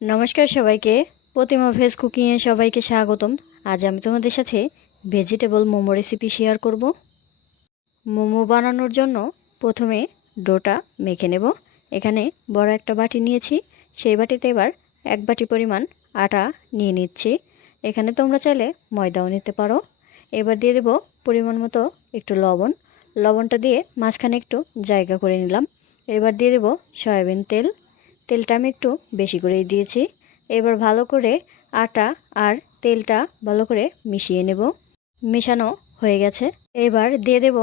নমস্কার সবাইকে। প্রতিমা ভেজ কুকিংয়ে সবাইকে স্বাগতম। আজ আমি তোমাদের সাথে ভেজিটেবল মোমো রেসিপি শেয়ার করব। মোমো বানানোর জন্য প্রথমে ডোটা মেখে নেব। এখানে বড় একটা বাটি নিয়েছি, সেই বাটিতে এবার 1 বাটি পরিমাণ আটা নিয়ে নিচ্ছি। এখানে তোমরা চাইলে ময়দাও নিতে পারো। এবার দিয়ে দেব পরিমাণ মতো একটু লবণ। লবণটা দিয়ে মাঝখানে একটু জায়গা করে নিলাম। এবার দিয়ে দেব সয়াবিন তেল। তেলটা আমি একটু বেশি করেই দিয়েছি। এবার ভালো করে আটা আর তেলটা ভালো করে মিশিয়ে নেব। মেশানো হয়ে গেছে। এবার দিয়ে দেব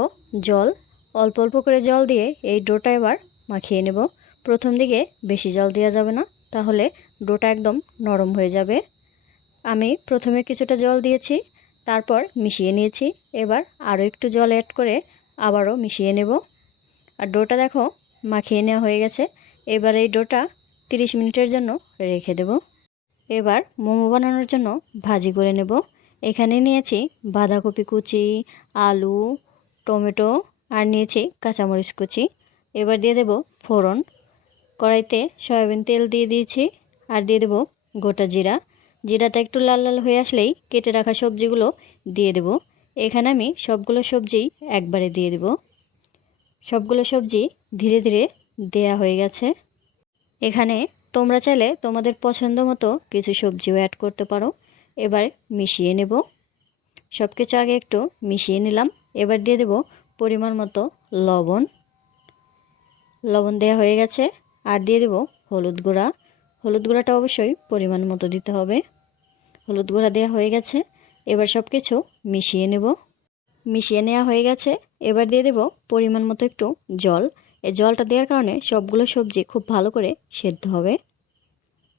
জল। অল্প অল্প করে জল দিয়ে এই ডোটা এবার মাখিয়ে নেব। প্রথম দিকে বেশি জল দেওয়া যাবে না, তাহলে ডোটা একদম নরম হয়ে যাবে। আমি প্রথমে কিছুটা জল দিয়েছি, তারপর মিশিয়ে নিয়েছি। এবার আরও একটু জল অ্যাড করে আবারও মিশিয়ে নেব। আর ডোটা দেখো মাখিয়ে নেওয়া হয়ে গেছে। এবার এই ডোটা 30 মিনিটের জন্য রেখে দেব। এবার মোমো বানানোর জন্য ভাজি করে নেব। এখানে নিয়েছি বাঁধাকপি কুচি, আলু, টমেটো আর নিয়েছি কাঁচামরিচ কুচি। এবার দিয়ে দেব ফোড়ন। কড়াইতে সয়াবিন তেল দিয়ে দিয়েছি আর দিয়ে দেব গোটা জিরা। জিরাটা একটু লাল লাল হয়ে আসলেই কেটে রাখা সবজিগুলো দিয়ে দেব। এখানে আমি সবগুলো সবজি একবারে দিয়ে দেব। সবগুলো সবজি ধীরে ধীরে দেয়া হয়ে গেছে। এখানে তোমরা চাইলে তোমাদের পছন্দ মতো কিছু সবজিও অ্যাড করতে পারো। এবার মিশিয়ে নেব। সব কিছু আগে একটু মিশিয়ে নিলাম। এবার দিয়ে দেব পরিমাণ মতো লবণ। লবণ দেওয়া হয়ে গেছে। আর দিয়ে দেব হলুদ গুঁড়া। হলুদ গুঁড়াটা অবশ্যই পরিমাণ মতো দিতে হবে। হলুদ গুঁড়া দেওয়া হয়ে গেছে। এবার সব কিছু মিশিয়ে নেব। মিশিয়ে নেওয়া হয়ে গেছে। এবার দিয়ে দেব পরিমাণ মতো একটু জল। এই জলটা দেওয়ার কারণে সবগুলো সবজি খুব ভালো করে সেদ্ধ হবে।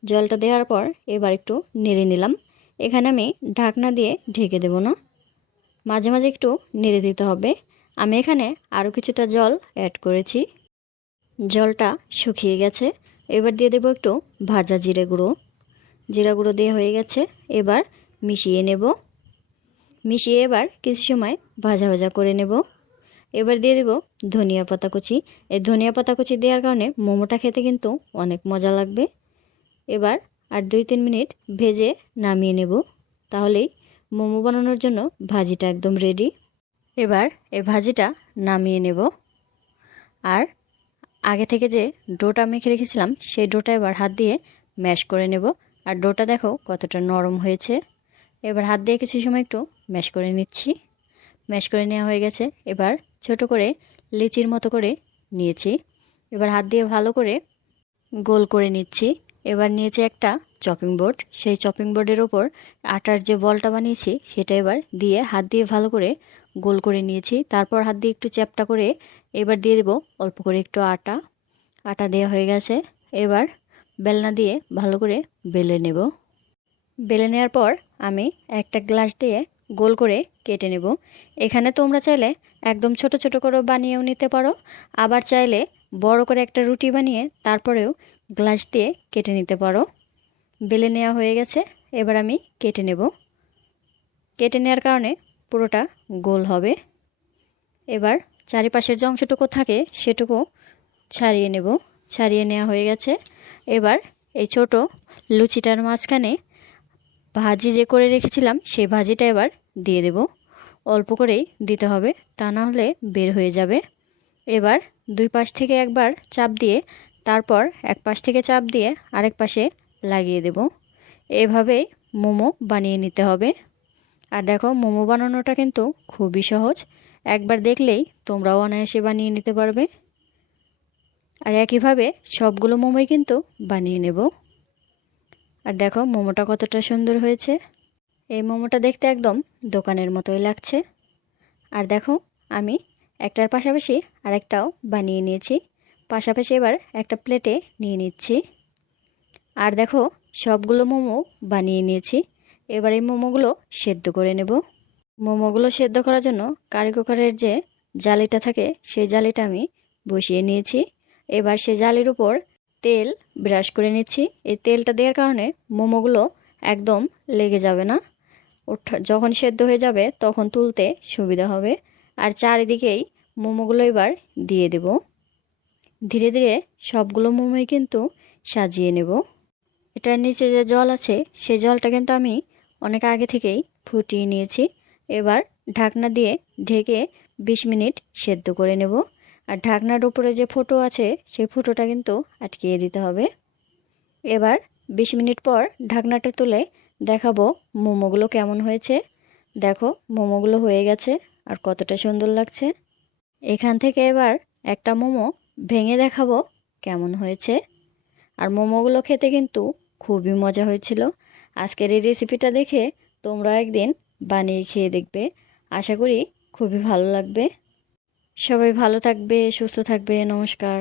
জলটা দেওয়ার পর এবার একটু নেড়ে নিলাম। এখানে আমি ঢাকনা দিয়ে ঢেকে দেব না, মাঝে মাঝে একটু নেড়ে দিতে হবে। আমি এখানে আরও কিছুটা জল অ্যাড করেছি। জলটা শুকিয়ে গেছে। এবার দিয়ে দেব একটু ভাজা জিরে গুঁড়ো। জিরা গুঁড়ো দেওয়া হয়ে গেছে। এবার মিশিয়ে নেব। মিশিয়ে এবার কিছু সময় ভাজা ভাজা করে নেব। এবার দিয়ে দেব ধনিয়া পাতা কুচি। এই ধনিয়া পাতা কুচি দেওয়ার কারণে মোমোটা খেতে কিন্তু অনেক মজা লাগবে। এবার আর 2-3 মিনিট ভেজে নামিয়ে নেব। তাহলেই মোমো বানানোর জন্য ভাজিটা একদম রেডি। এবার এই ভাজিটা নামিয়ে নেব। আর আগে থেকে যে ডোটা মেখে রেখেছিলাম সেই ডোটা এবার হাত দিয়ে ম্যাশ করে নেব। আর ডোটা দেখো কতটা নরম হয়েছে। এবার হাত দিয়ে কিছু সময় একটু ম্যাশ করে নিচ্ছি। ম্যাশ করে নেওয়া হয়ে গেছে। এবার ছোট করে লিচির মতো করে নিয়েছি। এবার হাত দিয়ে ভালো করে গোল করে নিচ্ছি। এবার নিয়েছি একটা চপিং বোর্ড। সেই চপিং বোর্ডের ওপর আটার যে বলটা বানিয়েছি সেটা এবার দিয়ে হাত দিয়ে ভালো করে গোল করে নিয়েছি। তারপর হাত দিয়ে একটু চ্যাপটা করে এবার দিয়ে দেব অল্প করে একটু আটা। আটা দেওয়া হয়ে গেছে। এবার বেলনা দিয়ে ভালো করে বেলে নেব। বেলে নেওয়ার পর আমি একটা গ্লাস দিয়ে গোল করে কেটে নেব। এখানে তোমরা চাইলে একদম ছোট ছোট করে বানিয়েও নিতে পারো, আবার চাইলে বড় করে একটা রুটি বানিয়ে তারপরেও গ্লাস দিয়ে কেটে নিতে পারো। বেলে নেওয়া হয়ে গেছে। এবার আমি কেটে নেব। কেটে নেওয়ার কারণে পুরোটা গোল হবে। এবার চারিপাশের যে অংশটুকু থাকে সেটুকু ছাড়িয়ে নেব। ছাড়িয়ে নেওয়া হয়ে গেছে। এবার এই ছোট লুচিটার মাঝখানে ভাজি যে করে রেখেছিলাম সেই ভাজিটা এবার দিয়ে দেব। অল্প করেই দিতে হবে, তা না হলে বের হয়ে যাবে। এবার 2 পাশ থেকে একবার চাপ দিয়ে তারপর এক পাশ থেকে চাপ দিয়ে আরেক পাশে লাগিয়ে দেব। এভাবেই মোমো বানিয়ে নিতে হবে। আর দেখো মোমো বানানোটা কিন্তু খুবই সহজ। একবার দেখলেই তোমরাও অনায়াসে বানিয়ে নিতে পারবে। আর একইভাবে সবগুলো মোমোই কিন্তু বানিয়ে নেব। আর দেখো মোমোটা কতটা সুন্দর হয়েছে। এই মোমোটা দেখতে একদম দোকানের মতোই লাগছে। আর দেখো আমি একটার পাশাপাশি আরেকটাও বানিয়ে নিয়েছি। পাশাপাশি এবার একটা প্লেটে নিয়ে নিচ্ছি। আর দেখো সবগুলো মোমো বানিয়ে নিয়েছি। এবার এই মোমোগুলো সেদ্ধ করে নেব। মোমোগুলো সেদ্ধ করার জন্য কারি কুকারের যে জালিটা থাকে সেই জালিটা আমি বসিয়ে নিয়েছি। এবার সেই জালির উপর তেল ব্রাশ করে নিচ্ছি। এই তেলটা দেওয়ার কারণে মোমোগুলো একদম লেগে যাবে না। যখন সেদ্ধ হয়ে যাবে তখন তুলতে সুবিধা হবে। আর চারিদিকেই মোমোগুলো এবার দিয়ে দেব। ধীরে ধীরে সবগুলো মোমোই কিন্তু সাজিয়ে নেব। এটার নিচে যে জল আছে সেই জলটা কিন্তু আমি অনেক আগে থেকেই ফুটিয়ে নিয়েছি। এবার ঢাকনা দিয়ে ঢেকে 20 মিনিট সেদ্ধ করে নেব। আর ঢাকনার উপরে যে ফুটো আছে সেই ফুটোটা কিন্তু আটকিয়ে দিতে হবে। এবার 20 মিনিট পর ঢাকনাটা তুলে দেখাবো মোমোগুলো কেমন হয়েছে। দেখো মোমোগুলো হয়ে গেছে আর কতটা সুন্দর লাগছে। এখান থেকে এবার একটা মোমো ভেঙে দেখাবো কেমন হয়েছে। আর মোমোগুলো খেতে কিন্তু খুবই মজা হয়েছিল। আজকের এই রেসিপিটা দেখে তোমরা একদিন বানিয়ে খেয়ে দেখবে, আশা করি খুবই ভালো লাগবে। সবাই ভালো থাকবে, সুস্থ থাকবে। নমস্কার।